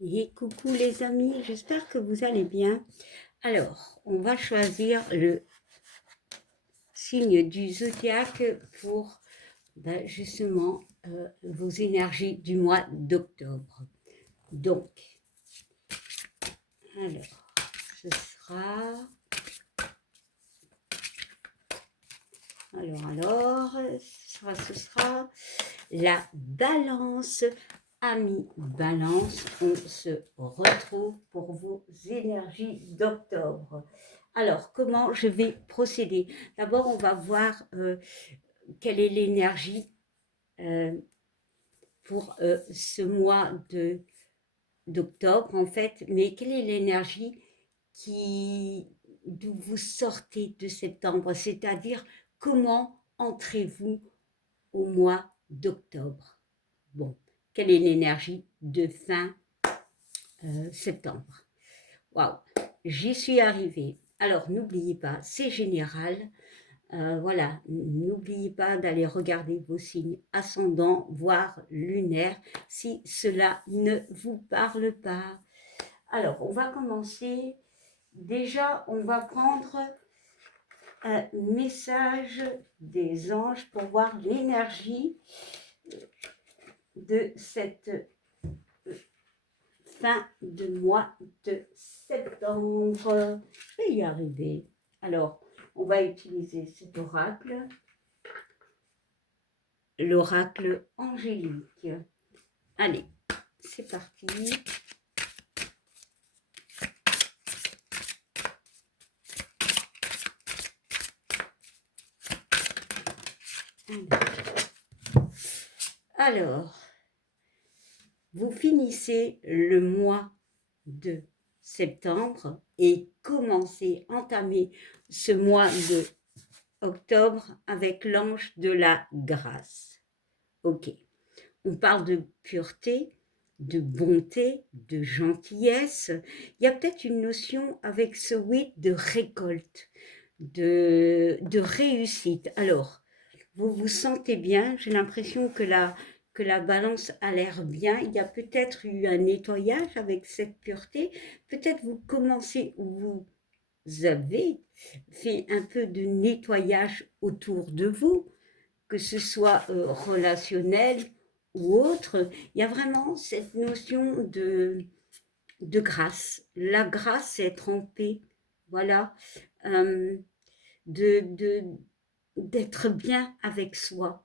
Et coucou les amis, j'espère que vous allez bien. Alors, on va choisir le signe du zodiaque pour justement vos énergies du mois d'octobre. Donc, alors, ce sera... ce sera la balance. Amis balance, on se retrouve pour vos énergies d'octobre. Alors, comment je vais procéder? D'abord, on va voir quelle est l'énergie pour ce mois d'octobre, en fait, mais quelle est l'énergie d'où vous sortez de septembre, c'est-à-dire comment entrez-vous au mois d'octobre. Bon, quelle est l'énergie de fin septembre? Waouh, j'y suis arrivée. Alors, n'oubliez pas, c'est général. Voilà, n'oubliez pas d'aller regarder vos signes ascendants, voire lunaires, si cela ne vous parle pas. Alors, on va commencer. Déjà, on va prendre un message des anges pour voir l'énergie de cette fin de mois de septembre. Je vais y arriver. Alors, on va utiliser cet oracle, l'oracle angélique. Allez, c'est parti. Alors, vous finissez le mois de septembre et commencez, entamez ce mois de octobre avec l'ange de la grâce. Ok, on parle de pureté, de bonté, de gentillesse. Il y a peut-être une notion avec ce 8 de récolte, de réussite. Alors, vous vous sentez bien, j'ai l'impression que la balance a l'air bien. Il y a peut-être eu un nettoyage avec cette pureté. Peut-être vous commencez, vous avez fait un peu de nettoyage autour de vous, que ce soit relationnel ou autre. Il y a vraiment cette notion de grâce. La grâce, c'est être en paix. Voilà. Euh, de, d'être bien avec soi.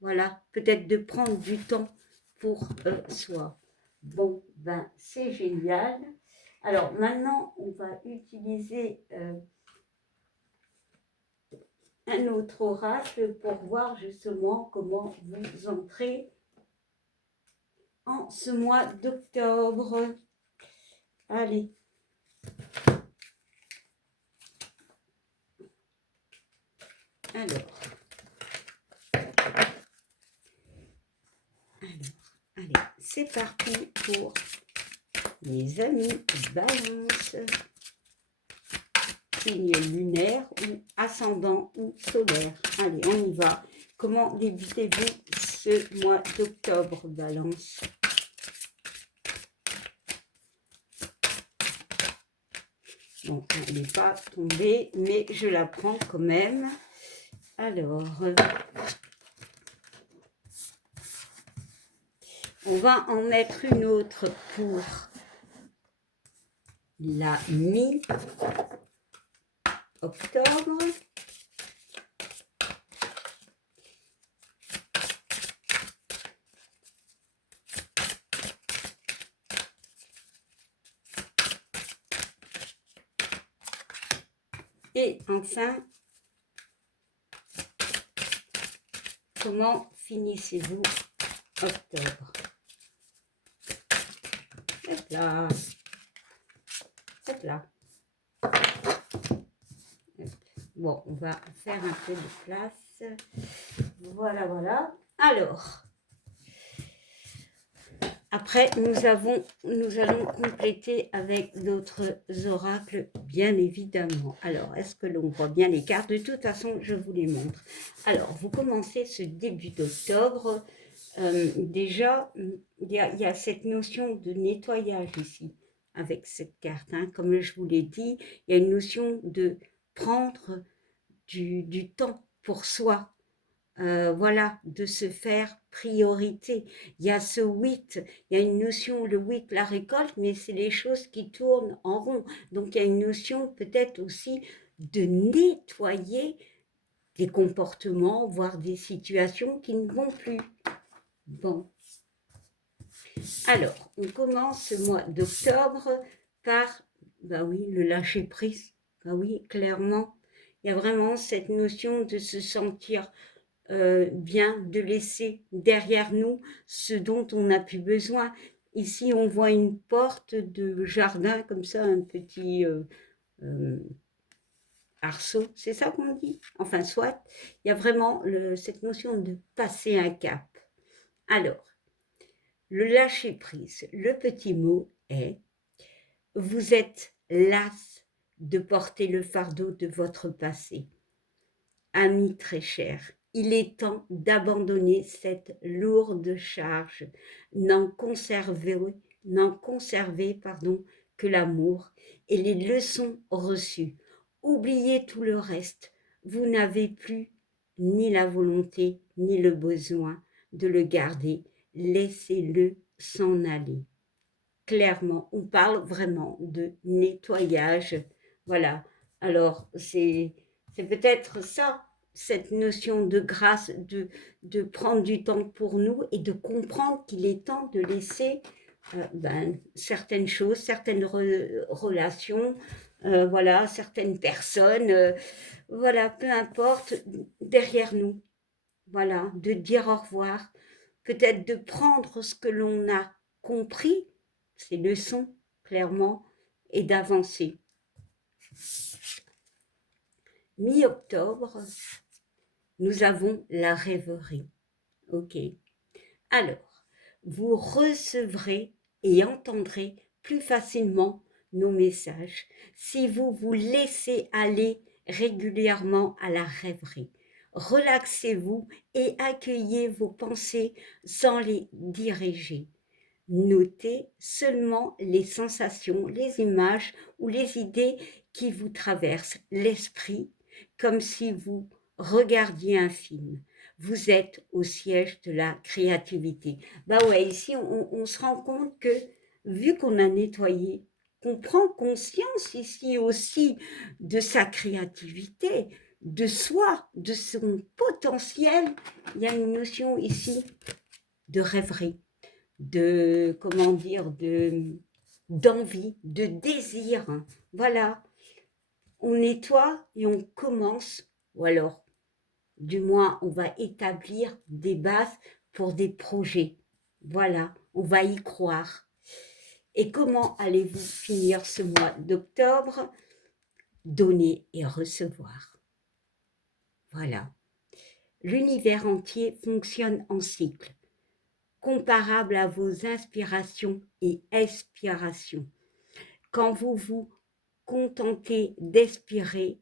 Voilà, peut-être de prendre du temps pour soi. Bon, ben c'est génial. Alors maintenant, on va utiliser un autre oracle pour voir justement comment vous entrez en ce mois d'octobre. Allez. Alors, allez, c'est parti pour les amis balance, signe lunaire ou ascendant ou solaire. Allez, on y va. Comment débutez-vous ce mois d'octobre, balance? Bon, elle n'est pas tombée, mais je la prends quand même. Alors, on va en mettre une autre pour la mi-octobre. Et enfin, comment finissez-vous octobre? Hop là. Hop là. Bon, on va faire un peu de place. Voilà, voilà. Alors, après, nous allons compléter avec d'autres oracles, bien évidemment. Alors, est-ce que l'on voit bien les cartes? De toute façon, je vous les montre. Alors, vous commencez ce début d'octobre Déjà, il y a cette notion de nettoyage ici, avec cette carte, hein. Comme je vous l'ai dit, il y a une notion de prendre du temps pour soi, voilà, de se faire priorité. Il y a ce 8, il y a une notion, le 8, la récolte, mais c'est les choses qui tournent en rond. Donc il y a une notion peut-être aussi de nettoyer des comportements, voire des situations qui ne vont plus. Bon, alors, on commence ce mois d'octobre par, bah oui, le lâcher prise. Bah oui, clairement, il y a vraiment cette notion de se sentir bien, de laisser derrière nous ce dont on n'a plus besoin. Ici, on voit une porte de jardin, comme ça, un petit euh, arceau, c'est ça qu'on dit? Enfin, soit, il y a vraiment cette notion de passer un cap. Alors, le lâcher prise, le petit mot est: vous êtes las de porter le fardeau de votre passé. Ami très cher, il est temps d'abandonner cette lourde charge. N'en conservez que l'amour et les leçons reçues. Oubliez tout le reste. Vous n'avez plus ni la volonté ni le besoin de le garder. Laissez-le s'en aller. Clairement, on parle vraiment de nettoyage. Voilà. Alors, c'est peut-être ça, cette notion de grâce, de prendre du temps pour nous et de comprendre qu'il est temps de laisser certaines choses, certaines relations, voilà, certaines personnes, voilà, peu importe, derrière nous. Voilà, de dire au revoir, peut-être de prendre ce que l'on a compris, ces leçons, clairement, et d'avancer. Mi-octobre, nous avons la rêverie. Ok. Alors, vous recevrez et entendrez plus facilement nos messages si vous vous laissez aller régulièrement à la rêverie. Relaxez-vous et accueillez vos pensées sans les diriger. Notez seulement les sensations, les images ou les idées qui vous traversent l'esprit, comme si vous regardiez un film. Vous êtes au siège de la créativité. Bah ouais, ici on se rend compte que vu qu'on a nettoyé, qu'on prend conscience ici aussi de sa créativité, de soi, de son potentiel, il y a une notion ici de rêverie, de, comment dire, d'envie, de désir. Voilà, on nettoie et on commence, ou alors, du moins, on va établir des bases pour des projets. Voilà, on va y croire. Et comment allez-vous finir ce mois d'octobre? Donner et recevoir. Voilà. L'univers entier fonctionne en cycle, comparable à vos inspirations et expirations. Quand vous vous contentez d'expirer,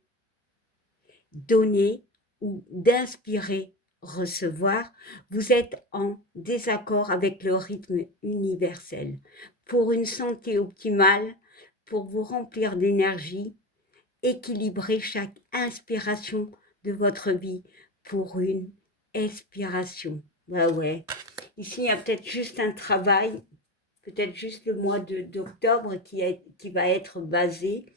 donner ou d'inspirer, recevoir, vous êtes en désaccord avec le rythme universel. Pour une santé optimale, pour vous remplir d'énergie, équilibrez chaque inspiration de votre vie pour une expiration. Bah ouais. Ici, il y a peut-être juste un travail, peut-être juste le mois d'octobre qui va être basé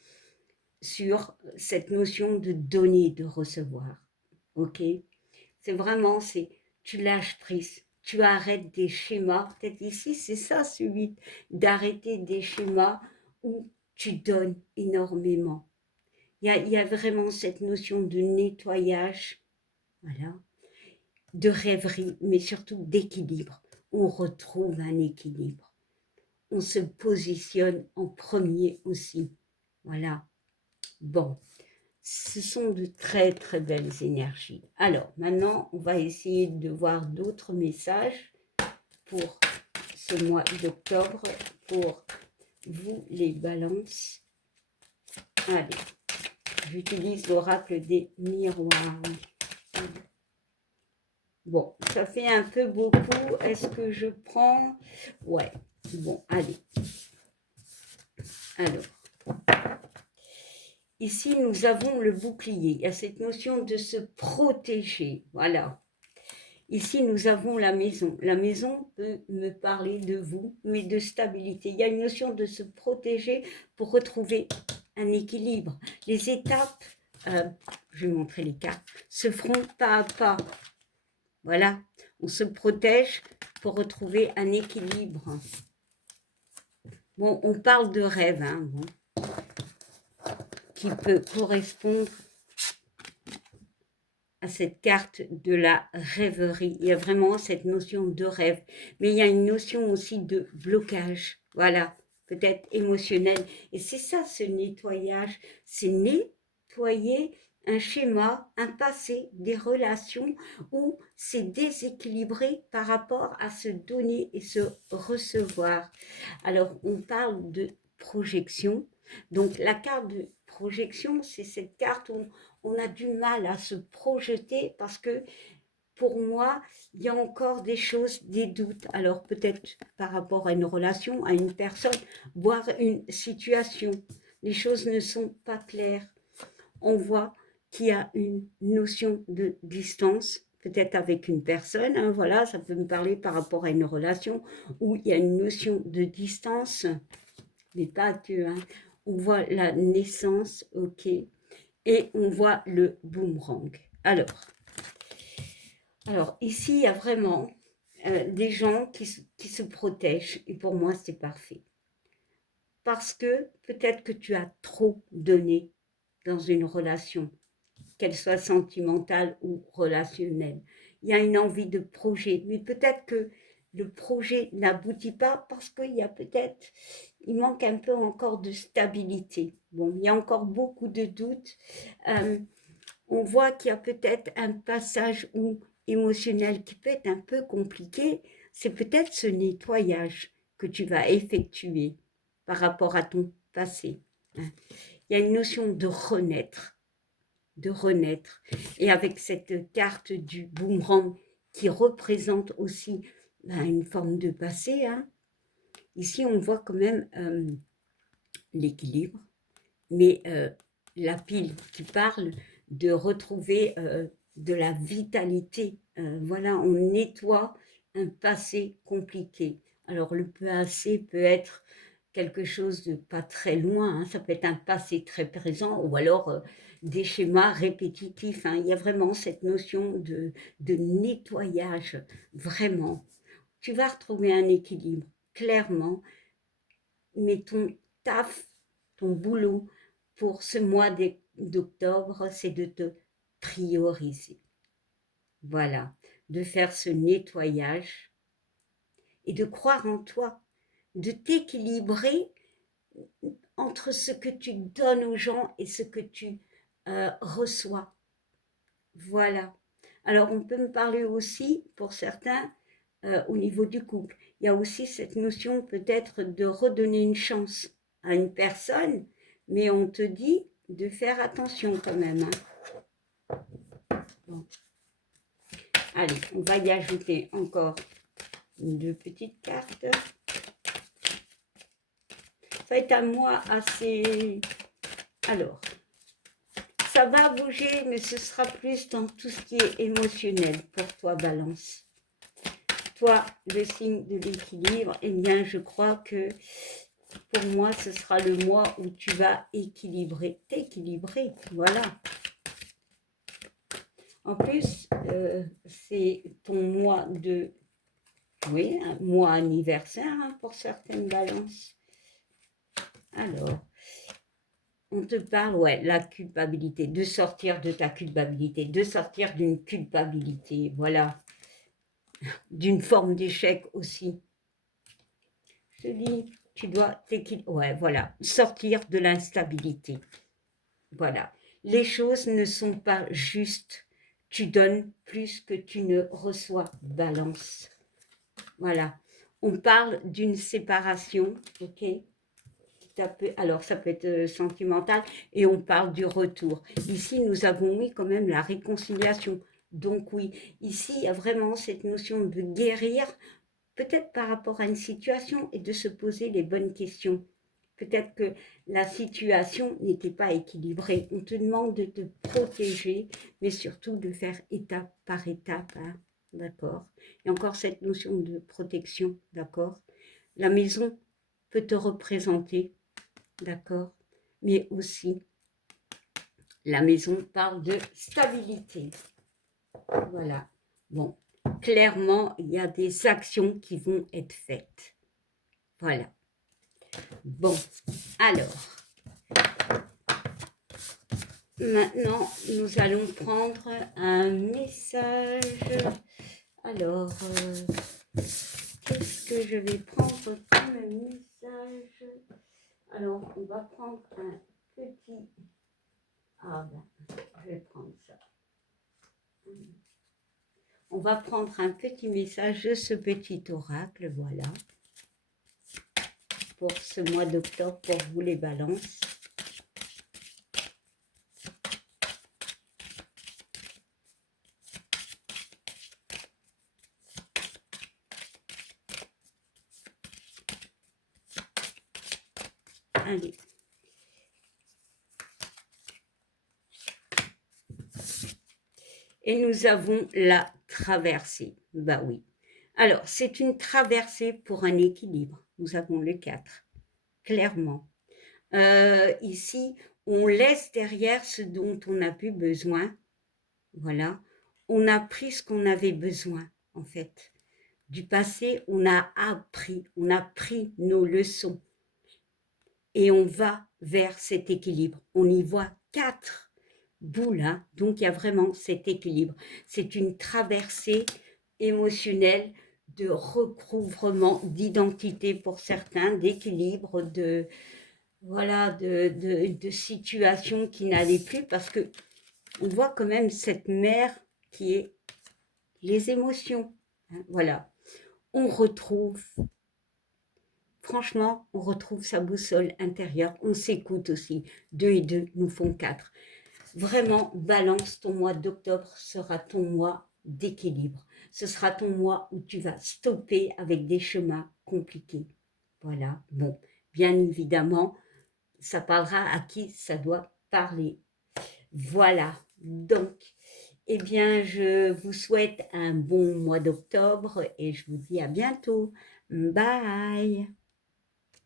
sur cette notion de donner, de recevoir. Ok? Tu lâches prise, tu arrêtes des schémas. Peut-être ici, c'est ça, celui d'arrêter des schémas où tu donnes énormément. Il y a vraiment cette notion de nettoyage, voilà, de rêverie, mais surtout d'équilibre. On retrouve un équilibre. On se positionne en premier aussi. Voilà. Bon, ce sont de très très belles énergies. Alors, maintenant, on va essayer de voir d'autres messages pour ce mois d'octobre, pour vous les balances. Allez, j'utilise l'oracle des miroirs. Bon, ça fait un peu beaucoup. Est-ce que je prends? Ouais. Bon, allez. Alors, ici, nous avons le bouclier. Il y a cette notion de se protéger. Voilà. Ici, nous avons la maison. La maison peut me parler de vous, mais de stabilité. Il y a une notion de se protéger pour retrouver un équilibre. Les étapes, je vais montrer les cartes, se feront pas à pas. Voilà, on se protège pour retrouver un équilibre. Bon, on parle de rêve, hein, bon, qui peut correspondre à cette carte de la rêverie. Il y a vraiment cette notion de rêve, mais il y a une notion aussi de blocage, voilà, peut-être émotionnel. Et c'est ça ce nettoyage, c'est nettoyer un schéma, un passé, des relations où c'est déséquilibré par rapport à se donner et se recevoir. Alors, on parle de projection. Donc, la carte de projection, c'est cette carte où on a du mal à se projeter parce que pour moi, il y a encore des choses, des doutes. Alors peut-être par rapport à une relation, à une personne, voire une situation. Les choses ne sont pas claires. On voit qu'il y a une notion de distance, peut-être avec une personne, hein, voilà, ça peut me parler par rapport à une relation, où il y a une notion de distance, mais pas que, hein. On voit la naissance, ok, et on voit le boomerang. Alors ici, il y a vraiment des gens qui se protègent, et pour moi, c'est parfait. Parce que peut-être que tu as trop donné dans une relation, qu'elle soit sentimentale ou relationnelle. Il y a une envie de projet, mais peut-être que le projet n'aboutit pas parce qu'il y a peut-être, il manque un peu encore de stabilité. Bon, il y a encore beaucoup de doutes. Euh, on voit qu'il y a peut-être un passage où, émotionnel qui peut être un peu compliqué. C'est peut-être ce nettoyage que tu vas effectuer par rapport à ton passé. Il y a une notion de renaître, de renaître. Et avec cette carte du boomerang qui représente aussi une forme de passé, hein, ici on voit quand même l'équilibre, mais la pile qui parle de retrouver de la vitalité. Voilà, on nettoie un passé compliqué. Alors le passé peut être quelque chose de pas très loin, hein. Ça peut être un passé très présent ou alors des schémas répétitifs, hein. Il y a vraiment cette notion de nettoyage, vraiment. Tu vas retrouver un équilibre, clairement, mais ton taf, ton boulot pour ce mois d'octobre, c'est de te prioriser. Voilà, de faire ce nettoyage et de croire en toi, de t'équilibrer entre ce que tu donnes aux gens et ce que tu reçois. Voilà. Alors, on peut me parler aussi, pour certains, au niveau du couple. Il y a aussi cette notion peut-être de redonner une chance à une personne, mais on te dit de faire attention quand même, hein. Bon. Allez, on va y ajouter encore deux petites cartes. Ça va être un mois assez... Alors, ça va bouger, mais ce sera plus dans tout ce qui est émotionnel pour toi, Balance. Toi, le signe de l'équilibre, eh bien, je crois que pour moi, ce sera le mois où tu vas t'équilibrer, voilà. En plus, c'est ton mois de... Oui, un mois anniversaire, hein, pour certaines balances. Alors, on te parle, ouais, la culpabilité, de sortir de ta culpabilité, de sortir d'une culpabilité, voilà. D'une forme d'échec aussi. Je te dis, tu dois t'équilibrer, ouais, voilà, sortir de l'instabilité. Voilà. Les choses ne sont pas justes. Tu donnes plus que tu ne reçois. Balance. Voilà. On parle d'une séparation, ok? Alors, ça peut être sentimental, et on parle du retour. Ici, nous avons mis quand même la réconciliation. Donc oui, ici, il y a vraiment cette notion de guérir, peut-être par rapport à une situation et de se poser les bonnes questions. Peut-être que la situation n'était pas équilibrée. On te demande de te protéger, mais surtout de faire étape par étape, hein, d'accord? Et encore cette notion de protection, d'accord? La maison peut te représenter, d'accord? Mais aussi, la maison parle de stabilité. Voilà. Bon, clairement, il y a des actions qui vont être faites. Voilà. Bon, alors, maintenant, nous allons prendre un message. Alors, qu'est-ce que je vais prendre comme message? Alors, on va prendre un petit... Ah ben, je vais prendre ça. On va prendre un petit message de ce petit oracle, voilà, pour ce mois d'octobre, pour vous les balances. Allez. Et nous avons la traversée. Bah oui. Alors, c'est une traversée pour un équilibre. Nous avons le 4, clairement. Ici, on laisse derrière ce dont on n'a plus besoin. Voilà. On a pris ce qu'on avait besoin, en fait. Du passé, on a appris, on a pris nos leçons. Et on va vers cet équilibre. On y voit 4 boules, hein. Donc il y a vraiment cet équilibre. C'est une traversée émotionnelle de recouvrement d'identité pour certains, d'équilibre, de voilà, de situations qui n'allaient plus, parce que on voit quand même cette mer qui est les émotions, hein. Voilà, on retrouve, franchement, on retrouve sa boussole intérieure, on s'écoute aussi. 2 et 2 nous font 4. Vraiment, balance, ton mois d'octobre sera ton mois d'équilibre. Ce sera ton mois où tu vas stopper avec des chemins compliqués. Voilà, bon, bien évidemment, ça parlera à qui ça doit parler. Voilà, donc, eh bien, je vous souhaite un bon mois d'octobre et je vous dis à bientôt. Bye!